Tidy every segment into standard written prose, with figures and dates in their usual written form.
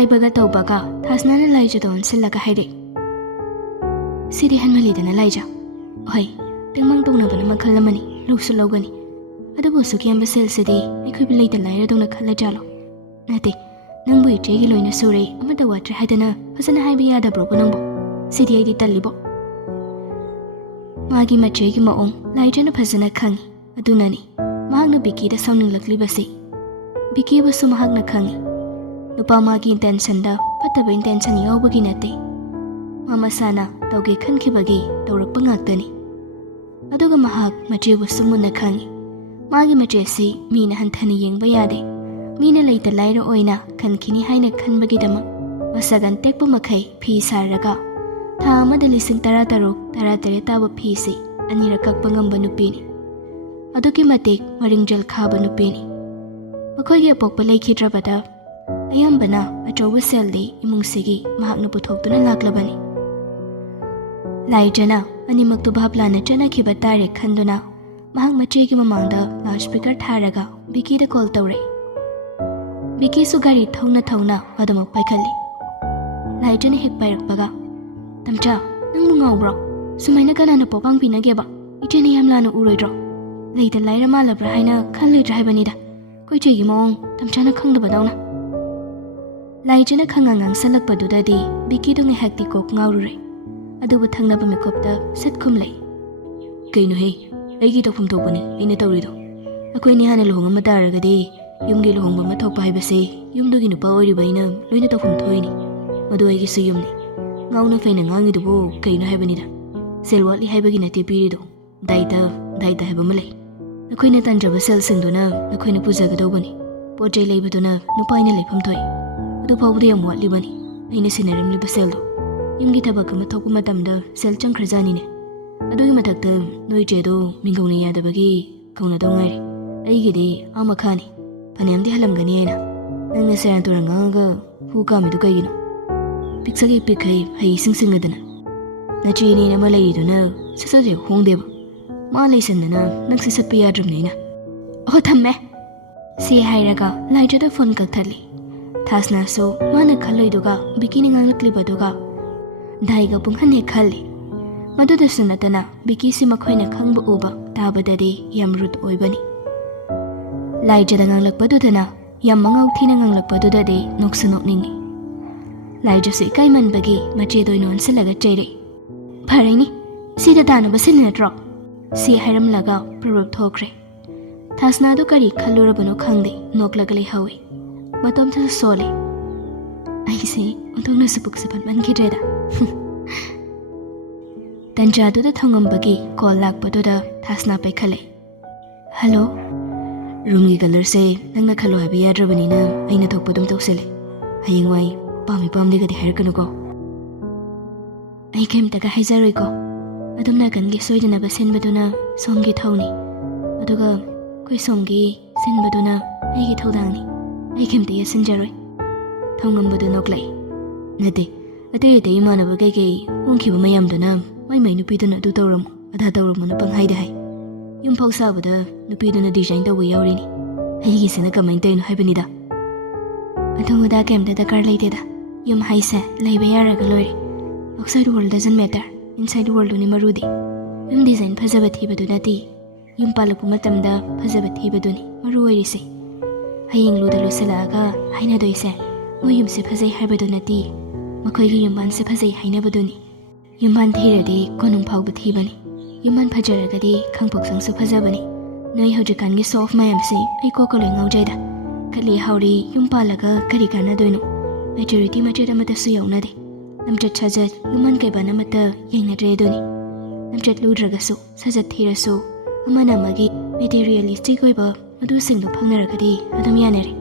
ꯍꯥꯏꯕꯒ ꯇꯧꯕꯒ ꯊꯥꯁꯅꯥꯅ ꯂꯥꯏꯖꯗ ꯑꯣꯟꯁꯤꯜꯂꯒ ꯍꯥꯏꯔꯛꯏ꯫ ꯁꯤꯗꯤ ꯍꯟꯃꯜꯂꯤꯗꯅ ꯂꯥꯏꯖ꯫ ꯍꯣꯏ, ꯇꯦꯡꯃꯥꯡ ꯇꯧꯅꯕꯅ ꯃꯈꯜ ꯑꯃꯅꯤ, ꯂꯧꯁꯨ ꯂꯧꯒꯅꯤ꯫ ꯑꯗꯨꯕꯨ ꯑꯁꯨꯛ ꯌꯥꯝꯕ ꯁꯦꯜꯁꯤꯗꯤ ꯑꯩꯈꯣꯏꯕꯨ ꯂꯩꯇ ꯂꯥꯏꯔꯗꯧꯅ ꯈꯜꯂꯖꯥꯠꯂꯣ? ꯅꯠꯇꯦ, ꯅꯪꯕꯨ ꯏꯆꯦꯒꯤ ꯂꯣꯏꯅ ꯁꯨꯔꯦ, ꯑꯃꯠꯇ ꯋꯥꯠꯇ꯭ꯔꯦ ꯍꯥꯏꯗꯅ ꯐꯖꯅ ꯍꯥꯏꯕ ꯌꯥꯗꯕ꯭ꯔꯣꯕ ꯅꯪꯕꯨ? ꯁꯤꯗꯤ ꯑꯩꯗꯤ ꯇꯜꯂꯤꯕꯣ꯫ ꯃꯥꯒꯤ ꯃꯆꯦꯒꯤ ꯃꯑꯣꯡ ꯂꯥꯏꯖꯅ ꯐꯖꯅ ꯈꯪꯉꯤ꯫ ꯑꯗꯨꯅꯅꯤ ꯃꯍꯥꯛꯅ ꯕꯤꯀꯤꯗ ꯁꯥꯎꯅꯤꯡꯂꯛꯂꯤꯕꯁꯤ꯫ ꯕꯤꯀꯤꯕꯨꯁꯨ ꯃꯍꯥꯛꯅ ꯈꯪꯉꯤ꯫ ꯅꯨꯄꯥ ꯃꯥꯒꯤ ꯏꯟꯇꯦꯟꯁꯟꯗ ꯐꯠꯇꯕ ꯏꯟꯇꯦꯟꯁꯟ ꯌꯥꯎꯕꯒꯤ ꯅꯠꯇꯦ, ꯃꯥ ꯃꯁꯥꯅ ꯇꯧꯒꯦ ꯈꯟꯈꯤꯕꯒꯤ ꯇꯧꯔꯛꯄ ꯉꯥꯛꯇꯅꯤ꯫ ꯑꯗꯨꯒ ꯃꯍꯥꯛ ꯃꯆꯦꯕꯨꯁꯨ ꯃꯨꯟꯅ ꯈꯪꯉꯤ꯫ ꯃꯥꯒꯤ ꯃꯆꯦꯁꯤ ꯃꯤꯅ ꯍꯟꯊꯅ ꯌꯦꯡꯕ ꯌꯥꯗꯦ꯫ ꯃꯤꯅ ꯂꯩꯇ ꯂꯥꯏꯔ ꯑꯣꯏꯅ ꯈꯟꯈꯤꯅꯤ ꯍꯥꯏꯅ ꯈꯟꯕꯒꯤꯗꯃꯛ ꯃꯁꯥꯒꯟ ꯇꯦꯛꯄ ꯃꯈꯩ ꯐꯤ ꯁꯥꯔꯒ ꯊꯥ ꯑꯃꯗ 16,000-17,000 ꯇꯥꯕ ꯐꯤꯁꯤ ꯑꯅꯤꯔꯛ ꯀꯛꯄ ꯉꯝꯕ ꯅꯨꯄꯤꯅꯤ꯫ ꯑꯗꯨꯛꯀꯤ ꯃꯇꯤꯛ ꯃꯔꯤꯡꯖꯦꯜ ꯈꯥꯕ ꯅꯨꯄꯤꯅꯤ꯫ ꯃꯈꯣꯏꯒꯤ ꯑꯄꯣꯛꯄ ꯂꯩꯈꯤꯗ꯭ꯔꯕꯗ ꯑꯌꯥꯝꯕꯅ ꯑꯆꯧꯕ ꯁꯦꯜꯗꯤ ꯏꯃꯨꯡꯁꯤꯒꯤ ꯃꯍꯥꯛꯅ ꯄꯨꯊꯣꯛꯇꯨꯅ ꯂꯥꯛꯂꯕꯅꯤ꯫ ꯂꯥꯏꯖꯅ ꯑꯅꯤꯃꯛꯇꯨ ꯚꯥꯞ ꯂꯥꯟꯅ ꯆꯠꯅꯈꯤꯕ ꯇꯥꯔꯦ ꯈꯟꯗꯨꯅ ꯃꯍꯥꯛ ꯃꯆꯦꯒꯤ ꯃꯃꯥꯡꯗ ꯂꯥꯎꯠ ꯁ꯭ꯄꯤꯀꯔ ꯊꯥꯔꯒ ꯕꯤꯀꯤꯗ ꯀꯣꯜ ꯇꯧꯔꯛꯏ꯫ ꯕꯤꯀꯤꯁꯨ ꯒꯥꯔꯤ ꯊꯧꯅ ꯊꯧꯅ ꯑꯗꯨꯃꯛ ꯄꯥꯏꯈꯠꯂꯤ꯫ ꯂꯥꯏꯖꯅ ꯍꯦꯛ ꯄꯥꯏꯔꯛꯄꯒ, "ꯇꯝꯆꯥ, ꯅꯪꯕꯨ ꯉꯥꯎꯕ꯭ꯔꯣ? ꯁꯨꯃꯥꯏꯅ ꯀꯅꯥꯅ ꯄꯣꯄꯥꯡ ꯄꯤꯅꯒꯦꯕ? ꯏꯆꯦꯅ ꯌꯥꯝ ꯂꯥꯟꯅ ꯎꯔꯣꯏꯗ꯭ꯔꯣ? ꯂꯩꯇ ꯂꯥꯏꯔ ꯃꯥꯜꯂꯕ꯭ꯔꯥ ꯍꯥꯏꯅ ꯈꯜꯂꯣꯏꯗ꯭ꯔꯥ ꯍꯥꯏꯕꯅꯤꯗ, ꯑꯩꯈꯣꯏ ꯆꯦꯒꯤ ꯃꯑꯣꯡ ꯇꯝꯆꯥꯅ ꯈꯪꯗꯕꯗꯧꯅ." ꯂꯥꯏꯖꯅ ꯈꯪꯉ ꯉꯥꯡꯁꯜꯂꯛꯄꯗꯨꯗꯗꯤ ꯕꯤꯀꯤꯗꯨ ꯉꯥꯏꯍꯥꯛꯇꯤ ꯀꯣꯛ ꯉꯥꯎꯔꯨꯔꯦ꯫ ꯑꯗꯨꯕꯨ ꯊꯪꯅꯕ ꯃꯤꯀꯨꯞꯇ ꯁꯠ ꯈꯨꯝꯂꯩ꯫ "ꯀꯩꯅꯣꯍꯦ, ꯑꯩꯒꯤ ꯇꯧꯐꯝ ꯊꯣꯛꯄꯅꯤ ꯑꯩꯅ ꯇꯧꯔꯤꯗꯣ꯫ ꯑꯩꯈꯣꯏꯅꯤ ꯍꯥꯟꯅ ꯂꯨꯍꯣꯡꯉꯝꯕ ꯇꯥꯔꯒꯗꯤ ꯌꯨꯝꯒꯤ ꯂꯨꯍꯣꯡꯕ ꯑꯃ ꯊꯣꯛꯄ ꯍꯥꯏꯕꯁꯤ ꯌꯨꯝꯗꯨꯒꯤ ꯅꯨꯄꯥ ꯑꯣꯏꯔꯤꯕ ꯑꯩꯅ ꯂꯣꯏꯅ ꯇꯧꯐꯝ ꯊꯣꯛꯏꯅꯤ꯫ ꯃꯗꯨ ꯑꯩꯒꯤꯁꯨ ꯌꯨꯝꯅꯤ꯫ ꯉꯥꯎꯅ ꯐꯩꯅ ꯉꯥꯡꯉꯤꯗꯨꯕꯨ ꯀꯩꯅꯣ ꯍꯥꯏꯕꯅꯤꯗ꯫ ꯁꯦꯜ ꯋꯥꯠꯂꯤ ꯍꯥꯏꯕꯒꯤ ꯅꯠꯇꯦ ꯄꯤꯔꯤꯗꯣ, ꯗꯥꯏꯇ ꯍꯥꯏꯕ ꯑꯃ ꯂꯩ꯫ ꯅꯈꯣꯏꯅ ꯇꯥꯟꯖꯕ ꯁꯦꯜꯁꯤꯡꯗꯨꯅ ꯅꯈꯣꯏꯅ ꯄꯨꯖꯒꯗꯧꯕꯅꯤ꯫ ꯄꯣꯠ ꯆꯩ ꯂꯩꯕꯗꯨꯅ ꯅꯨꯄꯥ ꯑꯩꯅ ꯂꯩꯐꯝ ꯊꯣꯛꯏ꯫ ꯑꯗꯨ ꯐꯥꯎꯕꯗ ꯌꯥꯝ ꯋꯥꯠꯂꯤꯕꯅꯤ ꯑꯩꯅ ꯁꯤꯟꯅꯔꯝꯂꯤꯕ ꯁꯦꯜꯗꯣ꯫ ꯌꯨꯝꯒꯤ ꯊꯕꯛ ꯑꯃ ꯊꯣꯛꯄ ꯃꯇꯝꯗ ꯁꯦꯜ ꯆꯪꯈ꯭ꯔꯖꯥꯅꯤꯅꯦ꯫ ꯑꯗꯨꯒꯤ ꯃꯊꯛꯇ ꯅꯣꯏ ꯆꯦꯗꯣ ꯃꯤꯡꯒꯧꯅ ꯌꯥꯗꯕꯒꯤ ꯀꯧꯅꯗꯧ ꯉꯥꯏꯔꯦ꯫ ꯑꯩꯒꯤꯗꯤ ꯃꯈꯥꯅꯤ, ꯐꯅꯌꯥꯝꯗꯤ ꯍꯜꯂꯝꯒꯅꯤ ꯑꯩꯅ꯫ ꯅꯪꯅ ꯁꯦꯔꯥꯟ ꯇꯨꯔꯥꯟ ꯉꯥꯡꯉꯒ ꯍꯨ ꯀꯥꯝꯃꯤꯗꯨ ꯀꯩꯒꯤꯅꯣ? ꯄꯤꯛꯆꯒꯩ ꯄꯤꯛꯈꯩ ꯍꯩ ꯁꯤꯡꯁꯤꯡꯉꯗꯅ ꯅꯆꯦꯅꯦꯅ ꯑꯃ ꯂꯩꯔꯤꯗꯨꯅ ꯁꯠ ꯍꯦꯛ ꯍꯣꯡꯗꯦꯕ꯫ ꯃꯥ ꯂꯩꯁꯟꯗꯅ ꯅꯪꯁꯤ ꯆꯠꯄ ꯌꯥꯗ꯭ꯔꯕꯅꯤ ꯑꯩꯅ." "ꯑꯣ, ꯊꯝꯃꯦ." ꯁꯤ ꯍꯥꯏꯔꯒ ꯂꯥꯏꯖꯗ ꯐꯣꯟ ꯀꯛꯊꯠꯂꯤ꯫ ꯊꯥꯁꯅꯥꯁꯨ ꯃꯥꯅ ꯈꯜꯂꯣꯏꯗꯨꯒ ꯕꯤꯀꯤꯅ ꯉꯥꯡꯂꯛꯂꯤꯕꯗꯨꯒ ꯗꯥꯏꯒ ꯄꯨꯡꯍꯟ ꯍꯦꯛ ꯈꯜꯂꯤ꯫ ꯃꯗꯨꯗꯁꯨ ꯅꯠꯇꯅ ꯕꯤꯀꯤꯁꯤ ꯃꯈꯣꯏꯅ ꯈꯪꯕ ꯎꯕ ꯇꯥꯕꯗꯗꯤ ꯌꯥꯝ ꯔꯨꯠ ꯑꯣꯏꯕꯅꯤ꯫ ꯂꯥꯏꯖꯗ ꯉꯥꯡꯂꯛꯄꯗꯨꯗꯅ ꯌꯥꯝ ꯃꯉꯥꯎ ꯊꯤꯅ ꯉꯥꯡꯂꯛꯄꯗꯨꯗꯗꯤ ꯅꯣꯛꯁꯨ ꯅꯣꯛꯅꯤꯡꯉꯤ꯫ ꯂꯥꯏꯖꯁꯨ ꯏꯀꯥꯏꯃꯟꯕꯒꯤ ꯃꯆꯦꯗ ꯑꯣꯏꯅ ꯑꯣꯟꯁꯤꯜꯂꯒ ꯆꯩꯔꯛꯏ꯫ "ꯐꯔꯦꯅꯤ, ꯁꯤꯗ ꯇꯥꯅꯕ ꯁꯤꯜꯂꯤ ꯅꯠꯇ꯭ꯔꯣ?" ꯁꯤ ꯍꯥꯏꯔꯝꯂꯒ ꯄ꯭ꯔꯕꯞ ꯊꯣꯛꯈ꯭ꯔꯦ꯫ ꯊꯥꯁꯅꯥꯗꯨ ꯀꯔꯤ ꯈꯜꯂꯨꯔꯕꯅꯣ ꯈꯪꯗꯦ, ꯅꯣꯛꯂꯒ ꯂꯩꯍꯧꯏ꯫ ꯃꯇꯣꯝꯇꯁꯨ ꯁꯣꯜꯂꯤ꯫ "ꯑꯩꯁꯦ ꯑꯣꯟꯊꯣꯛꯅꯁꯨ ꯄꯨꯛꯁꯦ ꯐꯠꯃꯟꯈꯤꯗ꯭ꯔꯦꯗ." ꯇꯟꯖꯥꯗꯨꯗ ꯊꯣꯡꯉꯝꯕꯒꯤ ꯀꯣꯜ ꯂꯥꯛꯄꯗꯨꯗ ꯊꯥꯁꯅꯥ ꯄꯥꯏꯈꯠꯂꯦ꯫ "ꯍꯜꯂꯣ." "ꯔꯨꯝꯒꯤ ꯀꯂꯔꯁꯦ ꯅꯪꯅ ꯈꯜꯂꯣ ꯍꯥꯏꯕ ꯌꯥꯗ꯭ꯔꯕꯅꯤꯅ ꯑꯩꯅ ꯊꯣꯛꯄ ꯑꯗꯨꯝ ꯇꯧꯁꯤꯜꯂꯦ꯫ ꯍꯌꯦꯡꯋꯥꯏ ꯄꯥꯝꯃꯤ ꯄꯥꯝꯗꯦꯒꯗꯤ ꯍꯥꯏꯔꯛꯀꯅꯨꯀꯣ." "ꯑꯩ ꯀꯩꯝꯇꯒ ꯍꯥꯏꯖꯔꯣꯏꯀꯣ꯫ ꯑꯗꯨꯝ ꯅꯥꯀꯟꯒꯤ ꯁꯣꯏꯗꯅꯕ ꯁꯤꯟꯕꯗꯨꯅ ꯁꯣꯝꯒꯤ ꯊꯧꯅꯤ, ꯑꯗꯨꯒ ꯑꯩꯈꯣꯏ ꯁꯣꯝꯒꯤ ꯁꯤꯟꯕꯗꯨꯅ ꯑꯩꯒꯤ ꯊꯧꯗꯥꯡꯅꯤ꯫ ꯑꯩ ꯀꯩꯝꯇ ꯌꯦꯠꯁꯤꯟꯖꯔꯣꯏ." ꯊꯧꯉꯝꯕꯗꯨ ꯅꯣꯛꯂꯛꯏ꯫ "ꯅꯠꯇꯦ, ꯑꯇꯩ ꯑꯇꯩ ꯏꯃꯥꯟꯅꯕ ꯀꯩꯀꯩ ꯍꯣꯡꯈꯤꯕ ꯃꯌꯥꯝꯗꯨꯅ ꯃꯥꯏ ꯅꯨꯄꯤꯗꯨꯅ ꯑꯗꯨ ꯇꯧꯔꯝꯃꯣ ꯑꯗꯥ ꯇꯧꯔꯝꯃꯣꯅ ꯄꯪꯍꯥꯏꯗ ꯍꯥꯏ꯫ ꯌꯨꯝꯐꯥꯎ ꯁꯥꯕꯗ ꯅꯨꯄꯤꯗꯨꯅ ꯗꯤꯖꯥꯏꯟ ꯇꯧꯕ ꯌꯥꯎꯔꯤꯅꯤ꯫ ꯑꯩꯒꯤꯁꯤꯅ ꯀꯃꯥꯏꯅ ꯇꯧꯔꯤꯅꯣ ꯍꯥꯏꯕꯅꯤꯗ." "ꯑꯗꯨ ꯑꯗꯥ ꯀꯩꯝꯇ ꯗꯔꯀꯥꯔ ꯂꯩꯇꯦꯗ꯫ ꯌꯨꯝ ꯍꯥꯏꯁꯦ ꯂꯩꯕ ꯌꯥꯔꯒ ꯂꯣꯏꯔꯦ꯫ Outside wall doesn't matter, inside ꯋꯥꯔꯜꯗꯨꯅꯤ ꯃꯔꯨꯗꯤ꯫ ꯌꯨꯝ ꯗꯤꯖꯥꯏꯟ ꯐꯖꯕ ꯊꯤꯕꯗꯨ ꯅꯠꯇꯦ, ꯌꯨꯝ ꯄꯥꯜꯂꯛꯄ ꯃꯇꯝꯗ ꯐꯖꯕ ꯊꯤꯕꯗꯨꯅꯤ ꯃꯔꯨ ꯑꯣꯏꯔꯤꯁꯦ꯫ ꯍꯌꯦꯡ ꯂꯨꯗ ꯂꯨꯁꯜꯂꯛꯑꯒ ꯍꯥꯏꯅꯗꯣꯏꯁꯦ ꯃꯣꯏ ꯌꯨꯝꯁꯦ ꯐꯖꯩ ꯍꯥꯏꯕꯗꯨ ꯅꯠꯇꯦ, ꯃꯈꯣꯏꯒꯤ ꯌꯨꯝꯕꯥꯟꯁꯦ ꯐꯖꯩ ꯍꯥꯏꯅꯕꯗꯨꯅꯤ꯫ ꯌꯨꯝꯕꯥꯟ ꯊꯤꯔꯗꯤ ꯀꯣꯅꯨꯡ ꯐꯥꯎꯕ ꯊꯤꯕꯅꯤ, ꯌꯨꯝꯕꯥꯟ ꯐꯖꯔꯒꯗꯤ ꯈꯪꯄꯣꯛꯁꯪꯁꯨ ꯐꯖꯕꯅꯤ꯫ ꯅꯣꯏ ꯍꯧꯖꯤꯛꯀꯥꯟꯒꯤ ꯁꯣꯐ ꯃꯌꯥꯝꯁꯦ ꯑꯩ ꯀꯣꯛꯀ ꯂꯣꯏ ꯉꯥꯎꯖꯩꯗ꯫ ꯈꯠꯂꯤ ꯍꯥꯎꯔꯤ ꯌꯨꯝ ꯄꯥꯜꯂꯒ ꯀꯔꯤ ꯀꯥꯟꯅꯗꯣꯏꯅꯣ? ꯃꯦꯆꯨꯔꯤꯇꯤ ꯃꯆꯦꯠ ꯑꯃꯠꯇꯁꯨ ꯌꯥꯎꯅꯗꯦ꯫ ꯂꯝꯆꯠ ꯁꯥꯖꯠ ꯌꯨꯝꯕꯥꯟ ꯀꯩꯕꯥꯟ ꯑꯃꯠꯇ ꯌꯦꯡꯅꯗ꯭ꯔꯦ ꯑꯗꯨꯅꯤ꯫ ꯂꯝꯆꯠ ꯂꯨꯗ꯭ꯔꯒꯁꯨ ꯁꯥꯖꯠ ꯊꯤꯔꯁꯨ ꯑꯃꯅ ꯑꯃꯒꯤ ꯃꯦꯇꯤꯔꯤꯌꯦꯂꯤꯁꯇꯤꯛ ꯑꯣꯏꯕ ꯃꯗꯨꯁꯤꯡꯗꯨ ꯐꯪꯅꯔꯒꯗꯤ ꯑꯗꯨꯝ ꯌꯥꯅꯔꯦ꯫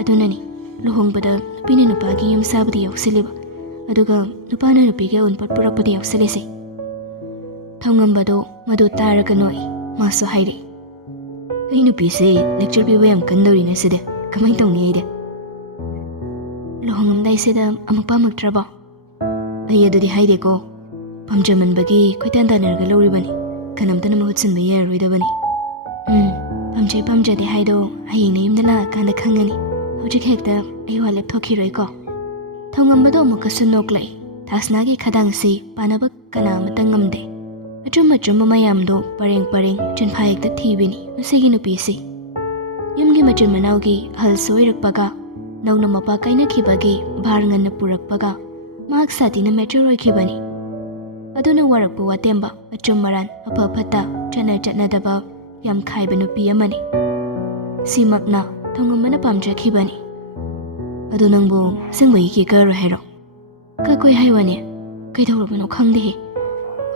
ꯑꯗꯨꯅꯅꯤ ꯂꯨꯍꯣꯡꯕꯗ ꯅꯨꯄꯤꯅ ꯅꯨꯄꯥꯒꯤ ꯌꯨꯝ ꯁꯥꯕꯗ ꯌꯥꯎꯁꯤꯜꯂꯤꯕ, ꯑꯗꯨꯒ ꯅꯨꯄꯥꯅ ꯅꯨꯄꯤꯒꯤ ꯑꯎꯟꯄꯣꯠ ꯄꯨꯔꯛꯄꯗ ꯌꯥꯎꯁꯤꯜꯂꯤꯁꯦ." ꯊꯧꯉꯝꯕꯗꯣ ꯃꯗꯨ ꯇꯥꯔꯒ ꯅꯣꯛꯏ꯫ ꯃꯥꯁꯨ ꯍꯥꯏꯔꯛꯏ꯫ "ꯑꯩ ꯅꯨꯄꯤꯁꯦ ꯂꯦꯛꯆꯔ ꯄꯤꯕ ꯌꯥꯝ ꯀꯟꯗꯧꯔꯤꯅꯦ ꯁꯤꯗꯤ, ꯀꯃꯥꯏꯅ ꯇꯧꯅꯤ ꯑꯩꯗꯤ?" "ꯂꯨꯍꯣꯡꯉꯝꯗꯥꯏꯁꯤꯗ ꯑꯃꯨꯛ ꯄꯥꯝꯃꯛꯇ꯭ꯔꯕꯣ?" "ꯑꯩ ꯑꯗꯨꯗꯤ ꯍꯥꯏꯗꯦꯀꯣ, ꯄꯥꯝꯖꯃꯟꯕꯒꯤ ꯀꯣꯏꯇꯥꯟ ꯇꯥꯟꯅꯔꯒ ꯂꯧꯔꯤꯕꯅꯤ, ꯀꯅꯥꯝꯇꯅ ꯃꯍꯨꯠ ꯁꯤꯟꯕ ꯌꯥꯔꯔꯣꯏꯗꯕꯅꯤ." "ꯄꯥꯝꯖꯩ ꯄꯥꯝꯖꯗꯦ ꯍꯥꯏꯗꯣ ꯍꯌꯦꯡ ꯌꯨꯝꯗ ꯂꯥꯛꯑꯀꯥꯟꯗ ꯈꯪꯒꯅꯤ꯫ ꯍꯧꯖꯤꯛ ꯍꯦꯛꯇ ꯑꯩ ꯋꯥ ꯂꯦꯞꯊꯣꯛꯈꯤꯔꯣꯏꯀꯣ." ꯊꯧꯉꯝꯕꯗꯣ ꯑꯃꯨꯛꯀꯁꯨ ꯅꯣꯛꯂꯛꯏ꯫ ꯊꯥꯁꯅꯥꯒꯤ ꯈꯗꯥꯡꯁꯤ ꯄꯥꯅꯕ ꯀꯅꯥ ꯑꯃꯇ ꯉꯝꯗꯦ꯫ ꯑꯆꯨꯝꯕ ꯃꯌꯥꯝꯗꯣ ꯄꯔꯦꯡ ꯆꯤꯟꯐꯥ ꯍꯦꯛꯇ ꯊꯤꯕꯤꯅꯤ ꯃꯁꯤꯒꯤ ꯅꯨꯄꯤꯁꯤ꯫ ꯌꯨꯝꯒꯤ ꯃꯆꯤꯟ ꯃꯅꯥꯎꯒꯤ ꯑꯍꯜꯁꯨ ꯑꯣꯏꯔꯛꯄꯒ ꯅꯧꯅ ꯃꯄꯥ ꯀꯥꯏꯅꯈꯤꯕꯒꯤ ꯚꯥꯔ ꯉꯟꯅ ꯄꯨꯔꯛꯄꯒ ꯃꯍꯥꯛ ꯁꯥꯊꯤꯅ ꯃꯦꯆꯨꯔ ꯑꯣꯏꯈꯤꯕꯅꯤ꯫ ꯑꯗꯨꯅ ꯋꯥꯔꯛꯄ ꯋꯥꯇꯦꯝꯕ ꯑꯆꯨꯝ ꯃꯔꯥꯟ ꯑꯐ ꯐꯠꯇ ꯆꯠꯅꯗꯕ ꯌꯥꯝ ꯈꯥꯏꯕ ꯅꯨꯄꯤ ꯑꯃꯅꯤ꯫ ꯁꯤꯃꯛꯅ ꯊꯧꯉꯝꯕꯅ ꯄꯥꯝꯖꯈꯤꯕꯅꯤ꯫ ꯑꯗꯨ ꯅꯪꯕꯨ ꯑꯁꯦꯡꯕꯒꯤ ꯀꯦꯀꯔꯣꯏ ꯍꯥꯏꯔꯣ? ꯀꯀꯣꯏ ꯍꯥꯏꯋꯥꯅꯦ, ꯀꯩꯗꯧꯔꯕꯅꯣ ꯈꯪꯗꯦꯍꯦ꯫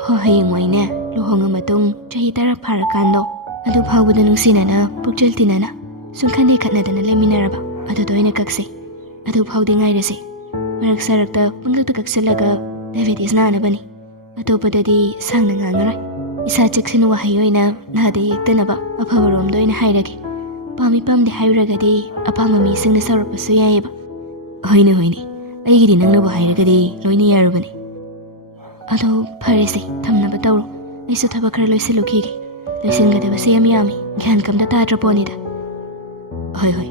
ꯍꯌꯦꯡꯋꯥꯏꯅꯦ ꯂꯨꯍꯣꯡꯉ ꯃꯇꯨꯡ ꯆꯍꯤ 10 ꯐꯥꯔꯀꯥꯟꯗꯣ ꯑꯗꯨ ꯐꯥꯎꯕꯗ ꯅꯨꯡꯁꯤꯅꯅ ꯄꯨꯛꯆꯦꯜ ꯇꯤꯟꯅꯅ ꯁꯨꯡꯈꯟꯗꯦ ꯈꯠꯅꯗꯅ ꯂꯩꯃꯤꯟꯅꯔꯕ ꯑꯗꯨꯗ ꯑꯣꯏꯅ ꯀꯛꯁꯤ꯫ ꯑꯗꯨ ꯐꯥꯎꯗꯤ ꯉꯥꯏꯔꯁꯤ꯫ ꯃꯔꯛ ꯁꯔꯛꯇ ꯄꯪꯀꯛꯇ ꯀꯛꯁꯤꯜꯂꯒ ꯗꯥꯏꯕꯦꯇꯤꯁ ꯅꯥꯅꯕꯅꯤ꯫ ꯑꯇꯣꯞꯄꯗꯗꯤ ꯁꯥꯡꯅ ꯉꯥꯡꯉꯔꯣꯏ꯫ ꯏꯁꯥ ꯆꯦꯛꯁꯤꯟ ꯋꯥꯍꯩ ꯑꯣꯏꯅ ꯅꯥꯗ ꯌꯦꯛꯇꯅꯕ ꯑꯐꯕꯔꯣꯝꯗ ꯑꯣꯏꯅ ꯍꯥꯏꯔꯒꯦ꯫ ꯄꯥꯝꯃꯤ ꯄꯥꯝꯗꯦ ꯍꯥꯏꯔꯨꯔꯒꯗꯤ ꯑꯄꯥꯝꯕ ꯃꯤꯁꯤꯡꯅ ꯁꯥꯎꯔꯛꯄꯁꯨ ꯌꯥꯏꯑꯕ꯫ ꯍꯣꯏꯅꯦ ꯑꯩꯒꯤꯗꯤ ꯅꯪꯅꯕꯨ ꯍꯥꯏꯔꯒꯗꯤ ꯂꯣꯏꯅ ꯌꯥꯔꯕꯅꯤ꯫ ꯑꯗꯣ ꯐꯔꯦꯁꯦ, ꯊꯝꯅꯕ ꯇꯧꯔꯣ꯫ ꯑꯩꯁꯨ ꯊꯕꯛ ꯈꯔ ꯂꯣꯏꯁꯤꯜꯂꯨꯈꯤꯒꯦ꯫ ꯂꯣꯏꯁꯤꯟꯒꯗꯕꯁꯦ ꯌꯥꯝꯃꯤ, ꯒ꯭ꯌꯥꯟ ꯀꯝꯇ ꯇꯥꯗ꯭ꯔ ꯄꯣꯠꯅꯤꯗ꯫ ꯍꯣꯏ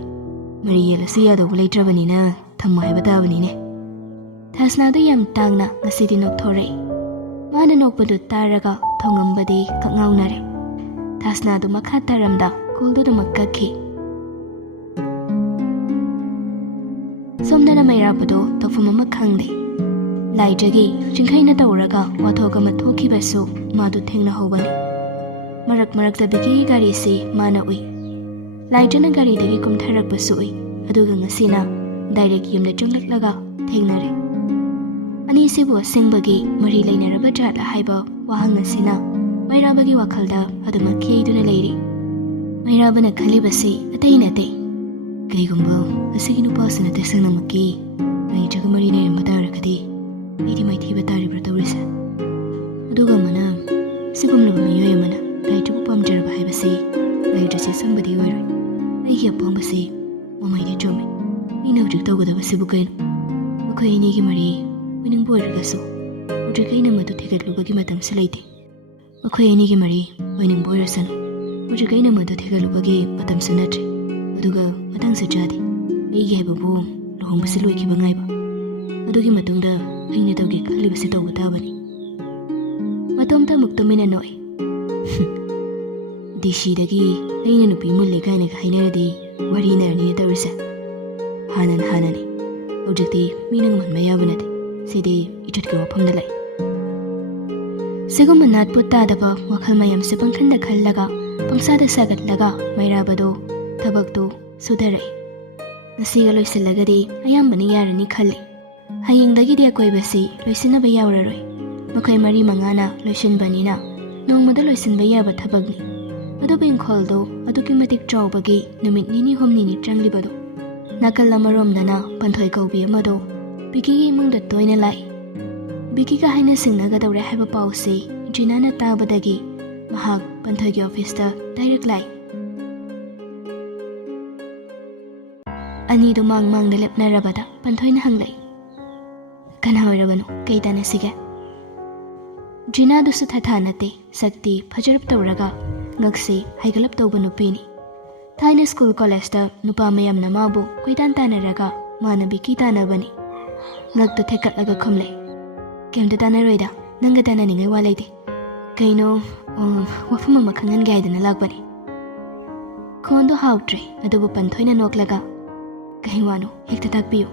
ꯃꯔꯤ ꯌꯦꯜꯂꯁꯨ ꯌꯥꯗꯧꯕ ꯂꯩꯇ꯭ꯔꯕꯅꯤꯅ ꯊꯝꯃꯣ ꯍꯥꯏꯕ ꯇꯥꯕꯅꯤꯅꯦ꯫ ꯊꯥꯁꯅꯥꯗꯣ ꯌꯥꯝ ꯇꯥꯡꯅ ꯉꯁꯤꯗꯤ ꯅꯣꯛꯊꯣꯔꯛꯏ꯫ ꯃꯥꯅ ꯅꯣꯛꯄꯗꯨ ꯇꯥꯔꯒ ꯊꯧꯉꯝꯕꯗꯤ ꯀꯛꯉꯥꯎꯅꯔꯦ꯫ ꯊꯥꯁꯅꯥꯗꯨ ꯃꯈꯥ ꯇꯥꯔꯝꯗ ꯀꯣꯜꯗꯨꯗꯃꯛ ꯀꯛꯈꯤ꯫ ꯁꯣꯝꯗꯅ ꯃꯩꯔꯥꯕꯗꯣ ꯇꯧꯐꯝ ꯑꯃ ꯈꯪꯗꯦ꯫ ꯂꯥꯏꯖꯒꯤ ꯆꯤꯡꯈꯩꯅ ꯇꯧꯔꯒ ꯋꯥꯊꯣꯛ ꯑꯃ ꯊꯣꯛꯈꯤꯕꯁꯨ ꯃꯥꯗꯨ ꯊꯦꯡꯅꯍꯧꯕꯅꯤ꯫ ꯃꯔꯛꯇ ꯕꯤꯀꯤꯒꯤ ꯒꯥꯔꯤꯁꯤ ꯃꯥꯅ ꯎꯏ꯫ ꯂꯥꯏꯖꯅ ꯒꯥꯔꯤꯗꯒꯤ ꯀꯨꯝꯊꯔꯛꯄꯁꯨ ꯎꯏ꯫ ꯑꯗꯨꯒ ꯉꯁꯤꯅ ꯗꯥꯏꯔꯦꯛ ꯌꯨꯝꯗ ꯆꯪꯂꯛꯂꯒ ꯊꯦꯡꯅꯔꯦ꯫ ꯑꯅꯤꯁꯤꯕꯨ ꯑꯁꯦꯡꯕꯒꯤ ꯃꯔꯤ ꯂꯩꯅꯔꯕ ꯖꯥꯠꯂ ꯍꯥꯏꯕ ꯋꯥꯍꯪ ꯑꯁꯤꯅ ꯃꯩꯔꯥꯕꯒꯤ ꯋꯥꯈꯜꯗ ꯑꯗꯨꯃꯛ ꯌꯩꯗꯨꯅ ꯂꯩꯔꯤ꯫ ꯃꯩꯔꯥꯕꯅ ꯈꯜꯂꯤꯕꯁꯤ ꯑꯇꯩ ꯅꯠꯇꯦ, ꯀꯩꯒꯨꯝꯕ ꯑꯁꯤꯒꯤ ꯅꯨꯄꯥꯁꯤꯅ ꯇꯁꯦꯡꯅꯃꯛꯀꯤ ꯂꯩꯖꯒ ꯃꯔꯤ ꯂꯩꯔꯝꯕ ꯇꯥꯔꯒꯗꯤ ꯑꯩꯗꯤ ꯃꯥꯏꯊꯤꯕ ꯇꯥꯔꯤꯕ꯭ꯔꯥ ꯇꯧꯔꯤꯁꯦ꯫ ꯑꯗꯨꯒ ꯑꯃꯅ ꯁꯤꯒꯨꯝꯂꯕ ꯃꯤꯑꯣꯏ ꯑꯃꯅ ꯂꯥꯏꯖꯕꯨ ꯄꯥꯝꯖꯔꯕ ꯍꯥꯏꯕꯁꯤ ꯂꯥꯏꯖꯁꯦ ꯁꯪꯕꯗꯤ ꯑꯣꯏꯔꯣꯏ꯫ ꯑꯩꯒꯤ ꯑꯄꯥꯝꯕꯁꯤ ꯃꯃꯩꯗꯤ ꯆꯨꯝꯃꯤ꯫ ꯑꯩꯅ ꯍꯧꯖꯤꯛ ꯇꯧꯒꯗꯕꯁꯤꯕꯨ ꯀꯩꯅꯣ? ꯃꯈꯣꯏ ꯑꯅꯤꯒꯤ ꯃꯔꯤ ꯑꯣꯏꯅꯤꯡꯕ ꯑꯣꯏꯔꯒꯁꯨ ꯍꯧꯖꯤꯛ ꯑꯩꯅ ꯃꯗꯨ ꯊꯤꯒꯠꯂꯨꯕꯒꯤ ꯃꯇꯝꯁꯤ ꯂꯩꯇꯦ꯫ ꯃꯈꯣꯏ ꯑꯅꯤꯒꯤ ꯃꯔꯤ ꯑꯣꯏꯅꯤꯡꯕ ꯑꯣꯏꯔꯁꯅꯨ, ꯍꯧꯖꯤꯛ ꯑꯩꯅ ꯃꯗꯨ ꯊꯤꯒꯠꯂꯨꯕꯒꯤ ꯃꯇꯝꯁꯨ ꯅꯠꯇ꯭ꯔꯦ꯫ ꯑꯗꯨꯒ ꯃꯇꯥꯡꯁꯨ ꯆꯥꯗꯦ꯫ ꯑꯩꯒꯤ ꯍꯥꯏꯕꯕꯨ ꯂꯨꯍꯣꯡꯕꯁꯤ ꯂꯣꯏꯈꯤꯕ ꯉꯥꯏꯕ꯫ ꯑꯗꯨꯒꯤ ꯃꯇꯨꯡꯗ ꯑꯩꯅ ꯇꯧꯒꯦ ꯈꯜꯂꯤꯕꯁꯤ ꯇꯧꯕ ꯇꯥꯕꯅꯤ꯫ ꯃꯇꯣꯝꯇ ꯑꯃꯨꯛ ꯇꯨꯃꯤꯟꯅ ꯅꯣꯛꯏ꯫ ꯗꯤꯁꯤꯗꯒꯤ ꯑꯩꯅ ꯅꯨꯄꯤ ꯃꯨꯜꯂꯤ ꯀꯥꯏꯅꯒ ꯍꯥꯏꯅꯔꯗꯤ ꯋꯥꯔꯤꯅꯔꯅꯤꯅ ꯇꯧꯔꯤꯁꯦ꯫ ꯍꯥꯟꯅꯅꯤ꯫ ꯍꯧꯖꯤꯛꯇꯤ ꯃꯤꯅ ꯉꯝꯍꯟꯕ ꯌꯥꯕ ꯅꯠꯇꯦ꯫ ꯁꯤꯗꯤ ꯏꯖꯠꯀꯤ ꯋꯥꯐꯝꯗ ꯂꯩ꯫ ꯁꯤꯒꯨꯝꯕ ꯅꯥꯠꯄꯨ ꯇꯥꯗꯕ ꯋꯥꯈꯜ ꯃꯌꯥꯝꯁꯦ ꯄꯪꯈꯟꯗ ꯈꯜꯂꯒ ꯄꯪꯁꯥꯗ ꯁꯥꯒꯠꯂꯒ ꯃꯩꯔꯥꯕꯗꯣ ꯊꯕꯛꯇꯨ ꯁꯨꯊꯔꯛꯏ꯫ ꯉꯁꯤꯒ ꯂꯣꯏꯁꯤꯜꯂꯒꯗꯤ ꯑꯌꯥꯝꯕꯅ ꯌꯥꯔꯅꯤ ꯈꯜꯂꯤ꯫ ꯍꯌꯦꯡꯗꯒꯤꯗꯤ ꯑꯀꯣꯏꯕꯁꯤ ꯂꯣꯏꯁꯤꯟꯅꯕ ꯌꯥꯎꯔꯔꯣꯏ꯫ ꯃꯈꯣꯏ 4-5ꯅ ꯂꯣꯏꯁꯤꯟꯕꯅꯤꯅ ꯅꯣꯡꯃꯗ ꯂꯣꯏꯁꯤꯟꯕ ꯌꯥꯕ ꯊꯕꯛꯅꯤ꯫ ꯑꯗꯨꯕꯨ ꯏꯪꯈꯣꯜꯗꯣ ꯑꯗꯨꯛꯀꯤ ꯃꯇꯤꯛ ꯆꯥꯎꯕꯒꯤ ꯅꯨꯃꯤꯠ 2-3 ꯆꯪꯂꯤꯕꯗꯣ꯫ ꯅꯥꯀꯜ ꯑꯃꯔꯣꯝꯗꯅ ꯄꯟꯊꯣꯏ ꯀꯧꯕꯤ ꯑꯃꯗꯣ ꯕꯤꯀꯤꯒꯤ ꯏꯃꯨꯡꯗ ꯇꯣꯏꯅ ꯂꯥꯛꯏ꯫ ꯕꯤꯀꯤꯒ ꯍꯥꯏꯅ ꯁꯤꯡꯅꯒꯗꯧꯔꯦ ꯍꯥꯏꯕ ꯄꯥꯎꯁꯤ ꯖꯤꯅꯥꯅ ꯇꯥꯕꯗꯒꯤ ꯃꯍꯥꯛ ꯄꯟꯊꯣꯏꯒꯤ ꯑꯣꯐꯤꯁꯇ ꯗꯥꯏꯔꯦꯛ ꯂꯥꯛꯏ꯫ ꯑꯅꯤꯗꯨ ꯃꯥꯡꯗ ꯂꯦꯞꯅꯔꯕꯗ ꯄꯟꯊꯣꯏꯅ ꯍꯪꯂꯛꯏ, ꯀꯅꯥ ꯑꯣꯏꯔꯕꯅꯣ? ꯀꯩ ꯇꯥꯟꯅꯁꯤꯒꯦ? ꯖꯤꯅꯥꯗꯨꯁꯨ ꯊꯥꯊꯥ ꯅꯠꯇꯦ, ꯁꯛꯇꯤ ꯐꯖꯔꯞ ꯇꯧꯔꯒ ꯉꯛꯁꯤ ꯍꯩꯒꯠꯂꯞ ꯇꯧꯕ ꯅꯨꯄꯤꯅꯤ꯫ ꯊꯥꯏꯅ ꯁ꯭ꯀꯨꯜ ꯀꯣꯂꯦꯖꯇ ꯅꯨꯄꯥ ꯃꯌꯥꯝꯅ ꯃꯥꯕꯨ ꯀꯣꯏꯇꯥꯟ ꯇꯥꯟꯅꯔꯒ ꯃꯥꯅ ꯕꯤꯀꯤ ꯇꯥꯟꯅꯕꯅꯤ꯫ ꯉꯛꯇꯨ ꯊꯦꯛꯀꯠꯂꯒ ꯈꯨꯝꯂꯛꯏ, ꯀꯩꯝꯇ ꯇꯥꯟꯅꯔꯣꯏꯗ, ꯅꯪꯒ ꯇꯥꯟꯅꯅꯤꯡꯉꯥꯏ ꯋꯥ ꯂꯩꯇꯦ꯫ ꯀꯩꯅꯣ, ꯋꯥꯐꯝ ꯑꯃ ꯈꯪꯍꯟꯒꯦ ꯍꯥꯏꯗꯅ ꯂꯥꯛꯄꯅꯤ꯫ ꯈꯣꯟꯗꯣ ꯍꯥꯎꯇ꯭ꯔꯦ, ꯑꯗꯨꯕꯨ ꯄꯟꯊꯣꯏꯅ ꯅꯣꯛꯂꯒ, ꯀꯩ ꯋꯥꯅꯣ ꯍꯦꯛꯇ ꯇꯥꯛꯄꯤꯌꯨ꯫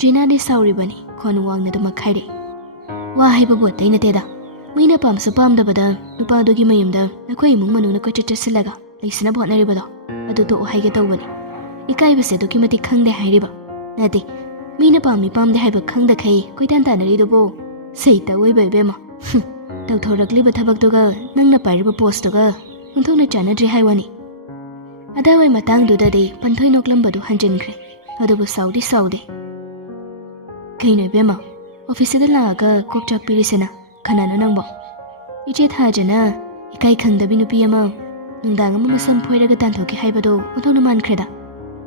ꯖꯤꯅꯥꯗꯤ ꯁꯥꯎꯔꯤꯕꯅꯤ, ꯈꯣꯟ ꯋꯥꯡꯅꯗꯨꯃꯛ ꯍꯥꯏꯔꯛꯏ, ꯋꯥ ꯍꯥꯏꯕꯕꯨ ꯑꯇꯩ ꯅꯠꯇꯦꯗ, ꯃꯤꯅ ꯄꯥꯝꯁꯨ ꯄꯥꯝꯗꯕꯗ ꯅꯨꯄꯥꯗꯨꯒꯤ ꯃꯌꯨꯝꯗ ꯅꯈꯣꯏ ꯏꯃꯨꯡ ꯃꯅꯨꯡꯅ ꯀꯣꯏꯆꯠ ꯆꯠꯁꯤꯜꯂꯒ ꯂꯩꯁꯤꯟꯅꯕ ꯍꯣꯠꯅꯔꯤꯕꯗꯣ ꯑꯗꯨ ꯇꯣꯛꯑꯣ ꯍꯥꯏꯒꯦ ꯇꯧꯕꯅꯤ꯫ ꯏꯀꯥꯏꯕꯁꯦ ꯑꯗꯨꯛꯀꯤ ꯃꯇꯤꯛ ꯈꯪꯗꯦ ꯍꯥꯏꯔꯤꯕ ꯅꯠꯇꯦ, ꯃꯤꯅ ꯄꯥꯝꯃꯤ ꯄꯥꯝꯗꯦ ꯍꯥꯏꯕ ꯈꯪꯗꯈꯩ ꯀꯣꯏꯇꯥꯟ ꯇꯥꯟꯅꯔꯤꯗꯨꯕꯨ ꯁꯩꯇ ꯑꯣꯏꯕ ꯏꯕꯦꯝꯃ꯫ ꯇꯧꯊꯣꯔꯛꯂꯤꯕ ꯊꯕꯛꯇꯨꯒ ꯅꯪꯅ ꯄꯥꯏꯔꯤꯕ ꯄꯣꯁꯇꯨꯒ ꯑꯣꯟꯊꯣꯛꯅ ꯆꯥꯟꯅꯗ꯭ꯔꯤ ꯍꯥꯏꯋꯥꯅꯤ꯫ ꯑꯗꯥꯋꯥꯏ ꯃꯇꯥꯡꯗꯨꯗꯗꯤ ꯄꯟꯊꯣꯏ ꯅꯣꯛꯂꯝꯕꯗꯨ ꯍꯟꯖꯤꯟꯈ꯭ꯔꯦ, ꯑꯗꯨꯕꯨ ꯁꯥꯎꯗꯤ ꯁꯥꯎꯗꯦ꯫ ꯀꯩꯅꯣ ꯏꯕꯦꯝꯃ, ꯑꯣꯐꯤꯁꯁꯤꯗ ꯂꯥꯛꯑꯒ ꯀꯣꯛ ꯆꯥꯛꯄꯤꯔꯤꯁꯤꯅ ꯀꯅꯥꯅꯣ ꯅꯪꯕꯣ? ꯏꯆꯦ ꯊꯥꯖꯅ ꯏꯀꯥꯏ ꯈꯪꯗꯕꯤ ꯅꯨꯄꯤ ꯑꯃ ꯅꯨꯡꯗꯥꯡ ꯑꯃ ꯃꯁꯝ ꯐꯣꯏꯔꯒ ꯇꯥꯟꯊꯣꯛꯀꯦ ꯍꯥꯏꯕꯗꯣ ꯑꯣꯟꯊꯣꯛꯅ ꯃꯥꯟꯈ꯭ꯔꯦꯗ꯫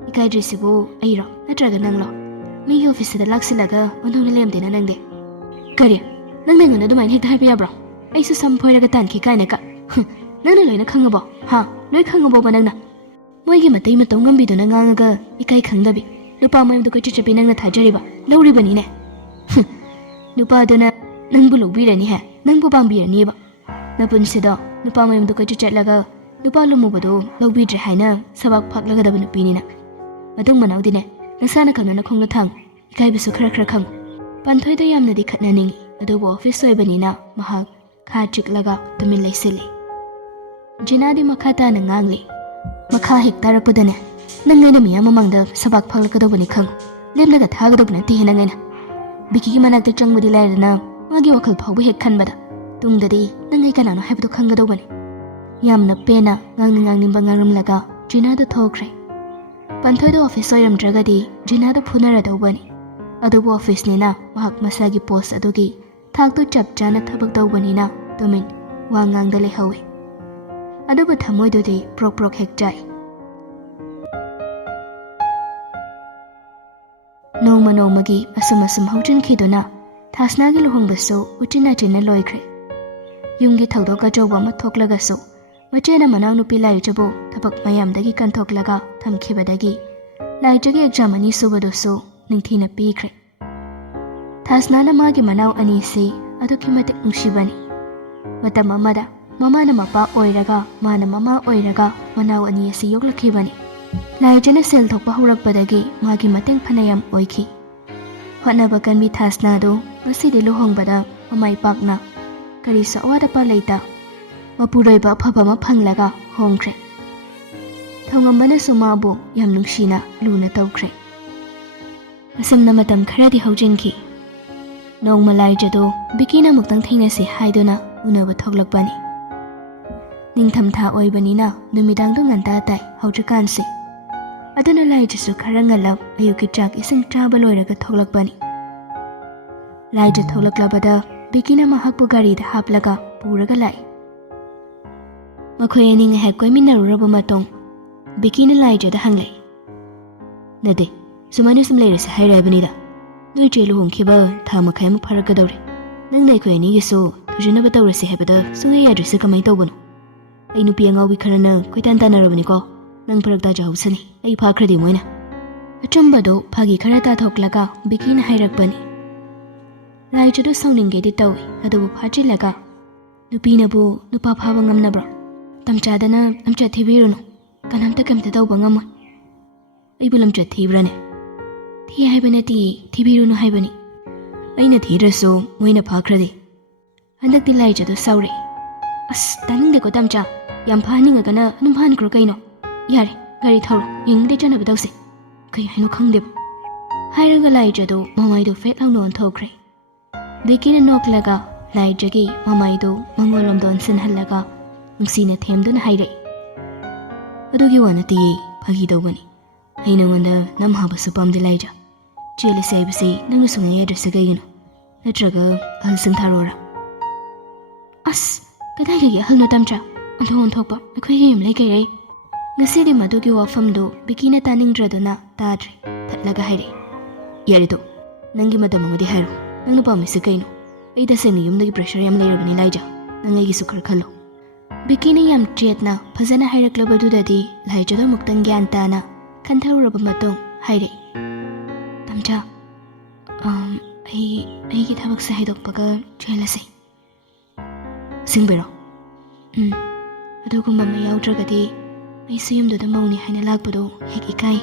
ꯏꯀꯥꯏꯗ꯭ꯔꯤꯁꯤꯕꯨ ꯑꯩꯔꯣ ꯅꯠꯇ꯭ꯔꯒ ꯅꯪꯂꯣ? ꯃꯤꯒꯤ ꯑꯣꯐꯤꯁꯁꯤꯗ ꯂꯥꯛꯁꯤꯜꯂꯒ ꯑꯣꯟꯊꯣꯛꯅ ꯂꯩꯔꯝꯗꯦꯅ ꯅꯪꯗꯤ꯫ ꯀꯔꯤ, ꯅꯪꯅ ꯑꯩꯉꯣꯟꯗ ꯑꯗꯨꯃꯥꯏꯅ ꯍꯦꯛꯇ ꯍꯥꯏꯕ ꯌꯥꯕ꯭ꯔꯣ? ꯑꯩꯁꯨ ꯁꯝ ꯐꯣꯏꯔꯒ ꯇꯥꯟꯈꯤ ꯀꯥꯏꯅꯒ ꯅꯪꯅ ꯂꯣꯏꯅ ꯈꯪꯉꯕꯣ? ꯂꯣꯏ ꯈꯪꯉꯕꯣꯕ ꯅꯪꯅ? ꯃꯣꯏꯒꯤ ꯃꯇꯩ ꯃꯇꯧ ꯉꯝꯕꯤꯗꯨꯅ ꯉꯥꯡꯉꯒ ꯏꯀꯥꯏ ꯈꯪꯗꯕꯤ, nupa mayamdu koi chichapi nangna thajariba lauribani ne nupa aduna nangbu lobirani ha nangbu pambirani ba napunsida nupa mayamdu koi chichatlaga nupa lumubado lobidre haina sabak phaklaga dabana pinina adung manaudine nasana khangna khongla thang ikai bisu khara khang panthoi da yamna di khatna ning adubo office oibanina mahak kha chiklaga tumin laisili jinadi makata na ngangli makha hek tarakudane nangaina miya mamangda sabak phaklakadobani khang lemlaga thagadobna ti hinangaina biki gi manakta changmudi lairana magi wakhal phawbu hek khanbada tungdadi nangai kanano haibdu khangadobani yamna pena ngangni bangaramlaga jinada thokre panthoi da office oiramdragadi jinada phunaradobani adubo office nina mahak masagi post adugi thakto chap chana thabak tawbanina tumin wangangda lehawe aduba thamoidodi prok hek jai nongmagi asum hojin khidona thasnagi luhongbaso uchina china loikre yumgi thawdoka joba ma thoklagaso machena manaw nupi lai jabo thabak mayamdagi kanthoklaga thamkhibadagi laijagi exam ani subadoso ningthina pikre thasnana magi manaw ani se aduki mate nungshibani matam amada mamana mapa oiraga mana mama oiraga manaw ani asi yoklakhibani laijana sel thokpa hurakpadagi magi mateng phanayam oikhi hotnaba kanbi thasna do ngasidi luhongbada mamai pakna kari sawada pa leita mapuroiba phaba ma phanglaga hongkre thongambana sumabu yam nungshina luna tawkre asamna matam kharadi hojinki nongma laijado bikina muktang thingnasi haiduna unaba thoklakbani ningthamtha oibanina numidangdo nganta tai haujikansi aduna laijasu kharangalam ayuki chak ising chaba loiraga thoklakbani laija thoklaklabada bikina mahakpu garida haplaga puraga lai makhoi ani ngahak koiminaruraba matong bikina laijada hanglei nade sumani sum leirase hairabanida noi chelu hongkhiba tha makhai ma pharagadore nang nei khoi ani gisu thujina batawrase habada sungai address kamai tawbanu ai nupi angawi kharana koitan tanarabani ko nang pharakta jahusani ai phakradi moina achambado phagi khara ta thoklaga bikina hairakbani laijado sauningedi tawi adu phachilaga nupinabu nupa phaba ngamnabra tamchadana lamcha thibirunu kanamta kamta tawba ngamoi ai bulamcha thibrane thi haibanati thibirunu haibani aina thiraso moina phakradi handakti laijado saure as taningde ko tamcha yam phaninga kana num phan kro kaino yare gari tharo yingde jana badause kai haino khangde hairaga laijado mamaido fet langno onthokre bikina noklaga laijagi mamaido mangolom don sinhallaga nungsina themduna haire adugi wanati phagi dawani aina wanda namhaba supamdi laija chele saibasi nang sungai address gaino natraga alsing tharora as kadai gi halno tamcha anthon thokpa akhoi yim lai kai ngasidi madugi wafamdo bikina taningdraduna tadre thatlaga haire yarido nangi madam amadi hairo nangna pamisi kaino aida sengni yumdagi pressure yam leirabani laija nangai gi sukhar khallo bikini yam tretna phajana hairaklavadudadi laijado muktan gyan tana kantharuraba matong haire tamcha ai gi thabak sa haidokpaga chelase singbero adugumba ma yaudragadi ai siyumduda mauni haina lakpado hek ikai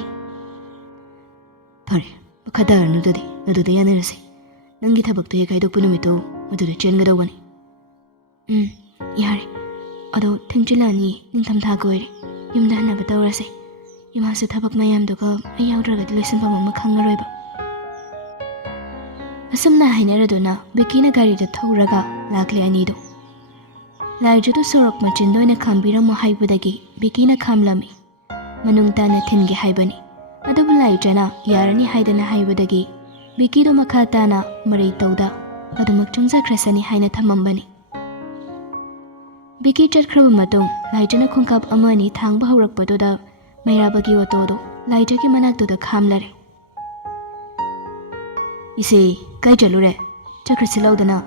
phare makhadarnu dadi aduda yanarase nangi thabak to yekai dokpu numito aduda chengadawani yare ado thingchilani ningthamtha goire yumda hanaba tawrase imasu thabak mayamduga ai yaudragadi loisanpam ama khangaroiba asumna hainaraduna bikina garida thawraga lakle anido laijadu sorok machindoina khambiramo haibudagi bikina khamlami manungtana thingi haibani adubu laijana yarani haidana haibudagi bikido makhatana marai tawda adumak chungjakrasani haina thamambani biki chatkraba matung laijana khongkap amani thangba haurakpadoda mairabagi otodo laijagi manaktoda khamlare ise kai jalure chakrasi laudana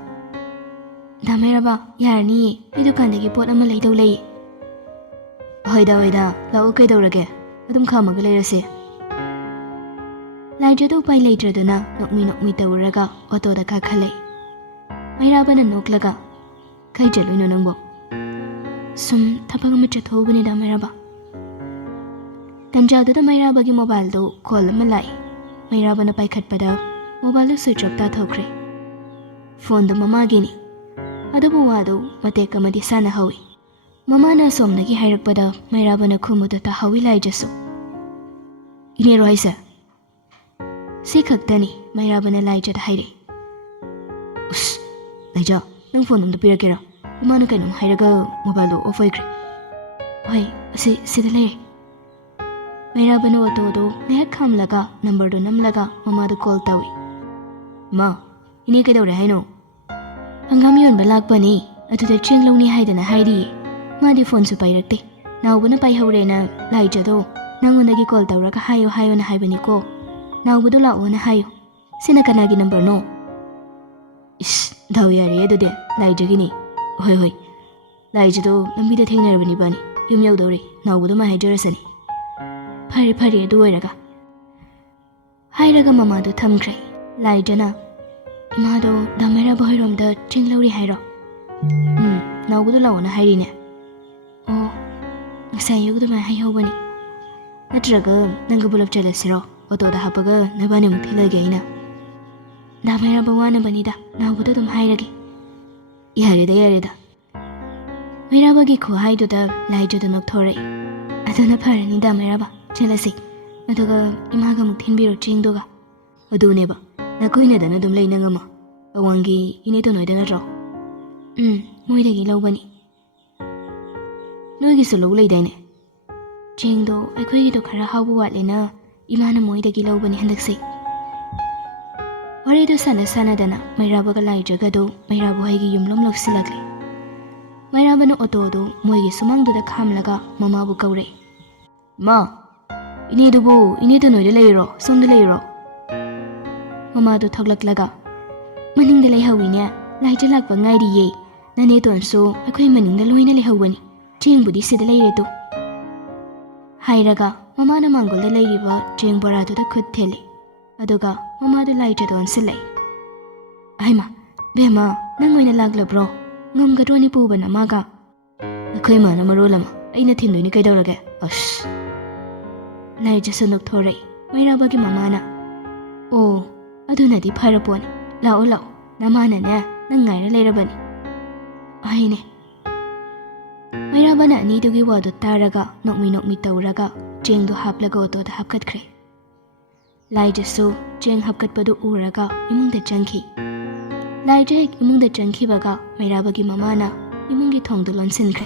Dameraba yarani ai dukandagi pot ama leidau lei hoida lao kai daurage adum khamaga leirase ꯂꯥꯏꯖꯗꯨ ꯎꯄꯥꯏ ꯂꯩꯇ꯭ꯔꯗꯨꯅ ꯅꯣꯛꯃꯤ ꯇꯧꯔꯒ ꯑꯣꯇꯣꯗ ꯀꯥꯈꯠꯂꯦ꯫ ꯃꯩꯔꯥꯕꯅ ꯅꯣꯛꯂꯒ ꯀꯩ ꯆꯠꯂꯨꯏꯅꯣ ꯅꯪꯕꯣ? ꯁꯨꯝ ꯊꯕꯛ ꯑꯃ ꯆꯠꯊꯣꯛꯎꯕꯅꯤꯗ ꯃꯩꯔꯥꯕ꯫ ꯇꯟꯖꯥꯗꯨꯗ ꯃꯩꯔꯥꯕꯒꯤ ꯃꯣꯕꯥꯏꯜꯗꯨ call ꯑꯃ ꯂꯥꯛꯏ꯫ ꯃꯩꯔꯥꯕꯅ ꯄꯥꯏꯈꯠꯄꯗ ꯃꯣꯕꯥꯏꯜꯗꯨ ꯁ꯭ꯋꯤꯆ ꯑꯣꯐ ꯇꯥꯊꯣꯛꯈ꯭ꯔꯦ꯫ ꯐꯣꯟꯗꯨ ꯃꯃꯥꯒꯤꯅꯤ꯫ ꯑꯗꯨꯕꯨ ꯋꯥꯗꯨ ꯃꯇꯦꯛ ꯑꯃꯗꯤ ꯁꯥꯟꯅꯍꯧꯏ꯫ ꯃꯃꯥꯅ ꯑꯁꯣꯝꯗꯒꯤ ꯍꯥꯏꯔꯛꯄꯗ ꯃꯩꯔꯥꯕꯅ ꯈꯨꯝꯃꯨꯗ ꯇꯥꯍꯧꯏ ꯂꯥꯏꯖꯁꯨ꯫ ꯏꯅꯦꯔꯣ ꯍꯥꯏꯁꯦ? ꯁꯤ ꯈꯛꯇꯅꯤ ꯃꯩꯔꯥꯕꯅ ꯂꯥꯏꯖꯗ ꯍꯥꯏꯔꯛꯏ꯫ ꯎꯁ ꯂꯥꯏꯖ, ꯅꯪ ꯐꯣꯟ ꯑꯝꯇ ꯄꯤꯔꯛꯀꯦꯔꯥ? ꯏꯃꯥꯅ ꯀꯩꯅꯣꯝ ꯍꯥꯏꯔꯒ ꯃꯣꯕꯥꯏꯜꯗꯣ ꯑꯣꯐ ꯑꯣꯏꯈ꯭ꯔꯦ꯫ ꯍꯣꯏ ꯁꯤꯗ ꯂꯩꯔꯦ꯫ ꯃꯩꯔꯥꯕꯅ ꯑꯣꯇꯣꯗꯨ ꯉꯥꯏꯍꯥꯛ ꯈꯥꯝꯂꯒ ꯅꯝꯕꯔꯗꯨ ꯅꯝꯂꯒ ꯃꯃꯥꯗꯨ ꯀꯣꯜ ꯇꯧꯏ꯫ ꯃꯥ, ꯏꯅꯦ ꯀꯩꯗꯧꯔꯦ ꯍꯥꯏꯅꯣ? ꯍꯪꯒꯥꯝ ꯌꯣꯟꯕ ꯂꯥꯛꯄꯅꯤ, ꯑꯗꯨꯗ ꯆꯦꯡ ꯂꯧꯅꯤ ꯍꯥꯏꯗꯅ ꯍꯥꯏꯔꯤꯌꯦ꯫ ꯃꯥꯗꯤ ꯐꯣꯟꯁꯨ ꯄꯥꯏꯔꯛꯇꯦ꯫ ꯅꯥꯎꯕꯅ ꯄꯥꯏꯍꯧꯔꯦꯅ ꯂꯥꯏꯖꯗꯣ ꯅꯪꯉꯣꯟꯗꯒꯤ ꯀꯣꯜ ꯇꯧꯔꯒ ꯍꯥꯏꯌꯣꯅ ꯍꯥꯏꯕꯅꯤꯀꯣ꯫ ꯅꯥꯎꯕꯗꯨ ꯂꯥꯛꯑꯣꯅ ꯍꯥꯏꯌꯨ꯫ ꯁꯤꯅ ꯀꯅꯥꯒꯤ ꯅꯝꯕꯔꯅꯣ? ꯏꯁ ꯗꯥꯎ ꯌꯥꯔꯦ ꯑꯗꯨꯗꯤ ꯂꯥꯏꯖꯒꯤꯅꯤ꯫ ꯍꯣꯏ ꯂꯥꯏꯖꯗꯣ ꯂꯝꯕꯤꯗ ꯊꯦꯡꯅꯔꯕꯅꯤ ꯏꯕꯥꯅꯤ꯫ ꯌꯨꯝ ꯌꯧꯗꯧꯔꯦ, ꯅꯥꯎꯕꯗꯣ ꯃꯥ ꯍꯥꯏꯖꯔꯁꯅꯤ꯫ ꯐꯔꯦ ꯑꯗꯨ ꯑꯣꯏꯔꯒ ꯍꯥꯏꯔꯒ ꯃꯃꯥꯗꯨ ꯊꯝꯈ꯭ꯔꯦ꯫ ꯂꯥꯏꯖꯅ ꯏꯃꯥꯗꯣ ꯗꯥ ꯃꯩꯔꯥꯕ ꯍꯣꯏꯔꯣꯝꯗ ꯆꯦꯡ ꯂꯧꯔꯤ ꯍꯥꯏꯔꯣ? ꯅꯥꯎꯕꯗꯣ ꯂꯥꯛꯑꯣꯅ ꯍꯥꯏꯔꯤꯅꯦ꯫ ꯑꯣ, ꯉꯁꯥꯏ ꯑꯌꯨꯛ ꯑꯗꯨꯃꯥꯏꯅ ꯍꯥꯏꯍꯧꯕꯅꯤ꯫ ꯅꯠꯇ꯭ꯔꯒ ꯅꯪꯒ ꯄꯨꯂꯞ ꯆꯠꯂꯁꯤꯔꯣ? ꯑꯣꯇꯣꯗ ꯍꯥꯞꯄꯒ ꯅꯕꯥꯅꯤꯃꯨꯛ ꯊꯤꯜꯂꯒꯦ ꯑꯩꯅ꯫ ꯗꯥ ꯃꯩꯔꯥꯕ ꯋꯥꯅꯕꯅꯤꯗ, ꯅꯥꯎꯕꯗꯣ ꯑꯗꯨꯝ ꯍꯥꯏꯔꯒꯦ꯫ ꯌꯥꯔꯦꯗ꯫ ꯃꯩꯔꯥꯕꯒꯤ ꯈꯨꯍꯥꯏꯗꯨꯗ ꯂꯥꯏꯖꯗ ꯅꯣꯛꯊꯣꯔꯛꯏ꯫ ꯑꯗꯨꯅ ꯐꯔꯅꯤ ꯗꯥ ꯃꯩꯔꯥꯕ, ꯆꯠꯂꯁꯤ꯫ ꯑꯗꯨꯒ ꯏꯃꯥꯒ ꯑꯃꯨꯛ ꯊꯤꯟꯕꯤꯔꯣ ꯆꯦꯡꯗꯨꯒ꯫ ꯑꯗꯨꯅꯦꯕ, ꯅꯀꯣꯏꯅꯗꯅ ꯑꯗꯨꯝ ꯂꯩ ꯅꯪ ꯑꯃ꯫ ꯑꯋꯥꯡꯒꯤ ꯏꯅꯦꯇꯣꯟ ꯍꯣꯏꯗ ꯅꯠꯇ꯭ꯔꯣ? ꯃꯣꯏꯗꯒꯤ ꯂꯧꯕꯅꯤ꯫ ꯅꯣꯏꯒꯤꯁꯨ ꯂꯧ ꯂꯩꯗꯥꯏꯅꯦ? ꯆꯦꯡꯗꯣ ꯑꯩꯈꯣꯏꯒꯤꯗꯣ ꯈꯔ ꯍꯥꯎꯕ ꯋꯥꯠꯂꯦꯅ ꯏꯃꯥꯅ ꯃꯣꯏꯗꯒꯤ ꯂꯧꯕꯅꯤ ꯍꯟꯗꯛꯁꯦ꯫ ꯋꯥꯔꯤꯗꯨ ꯁꯥꯟꯅꯗꯅ ꯃꯩꯔꯥꯕꯒ ꯂꯥꯏꯖꯒꯗꯨ ꯃꯩꯔꯥꯕ ꯍꯣꯏꯒꯤ ꯌꯨꯝꯂꯣꯝ ꯂꯧꯁꯤꯜꯂꯛꯂꯦ꯫ ꯃꯩꯔꯥꯕꯅ ꯑꯣꯇꯣꯗꯨ ꯃꯣꯏꯒꯤ ꯁꯨꯃꯥꯡꯗꯨꯗ ꯈꯥꯝꯂꯒ ꯃꯃꯥꯕꯨ ꯀꯧꯔꯛꯏ꯫ ꯃꯥ, ꯏꯅꯦꯗꯨꯕꯨ ꯏꯅꯦꯇꯣꯟ ꯍꯣꯏꯗ ꯂꯩꯔꯤꯔꯣ ꯁꯣꯝꯗ ꯂꯩꯔꯤꯔꯣ? ꯃꯃꯥꯗꯨ ꯊꯣꯛꯂꯛꯂꯒ ꯃꯅꯤꯡꯗ ꯂꯩꯍꯧꯏꯅꯦ, ꯂꯥꯏꯖ ꯂꯥꯛꯄ ꯉꯥꯏꯔꯤꯌꯦ꯫ ꯅꯅꯦꯇꯣꯟꯁꯨ ꯑꯩꯈꯣꯏ ꯃꯅꯤꯡꯗ ꯂꯣꯏꯅ ꯂꯩꯍꯧꯕꯅꯤ꯫ ꯆꯦꯡꯕꯨꯗꯤ ꯁꯤꯗ ꯂꯩꯔꯦꯗꯨ ꯍꯥꯏꯔꯒ ꯃꯃꯥꯅ ꯃꯥꯡꯒꯣꯜꯗ ꯂꯩꯔꯤꯕ ꯆꯦꯡ ꯕꯣꯔꯥꯗꯨꯗ ꯈꯨꯠ ꯊꯤꯜꯂꯤ꯫ ꯑꯗꯨꯒ ꯃꯃꯥꯗꯨ ꯂꯥꯏꯖꯗ ꯑꯣꯟꯁꯤꯜꯂꯛꯏ꯫ ꯑꯩꯃ, ꯕꯦꯝꯃ ꯅꯪ ꯑꯣꯏꯅ ꯂꯥꯛꯂꯕ꯭ꯔꯣ? ꯉꯝꯒꯗ꯭ꯔꯣꯅꯤ ꯄꯨꯕꯅ ꯃꯥꯒ? ꯑꯩꯈꯣꯏ ꯃꯥꯅ ꯃꯔꯣꯜ ꯑꯃ, ꯑꯩꯅ ꯊꯤꯟꯗꯣꯏꯅꯤ ꯀꯩꯗꯧꯔꯒꯦ? ꯑꯁ! ꯂꯥꯏꯖꯁꯨ ꯅꯣꯛꯊꯣꯔꯛꯏ꯫ ꯃꯩꯔꯥꯕꯒꯤ ꯃꯃꯥꯅ ꯑꯣ, ꯑꯗꯨꯅꯗꯤ ꯐꯔꯄꯣꯠꯅꯤ꯫ ꯂꯥꯛꯑꯣ, ꯅꯃꯥꯅꯅꯦ ꯅꯪ ꯉꯥꯏꯔ ꯂꯩꯔꯕꯅꯤ꯫ ꯑꯩꯅꯦ꯫ ꯃꯩꯔꯥꯕꯅ ꯑꯅꯤꯗꯨꯒꯤ ꯋꯥꯗꯨ ꯇꯥꯔꯒ ꯅꯣꯛꯃꯤ ꯇꯧꯔꯒ ꯆꯦꯡꯗꯨ ꯍꯥꯞꯂꯒ ꯑꯣꯇꯣꯗ ꯍꯥꯞꯀꯠꯈ꯭ꯔꯦ꯫ ꯂꯥꯏꯖꯁꯨ ꯆꯦꯡ ꯍꯥꯞꯀꯠꯄꯗꯨ ꯎꯔꯒ ꯏꯃꯨꯡꯗ ꯆꯪꯈꯤ꯫ ꯂꯥꯏꯖ ꯍꯦꯛ ꯏꯃꯨꯡꯗ ꯆꯪꯈꯤꯕꯒ ꯃꯩꯔꯥꯕꯒꯤ ꯃꯃꯥꯅ ꯏꯃꯨꯡꯒꯤ ꯊꯣꯡꯗꯨ ꯂꯣꯟꯁꯤꯟꯈ꯭ꯔꯦ꯫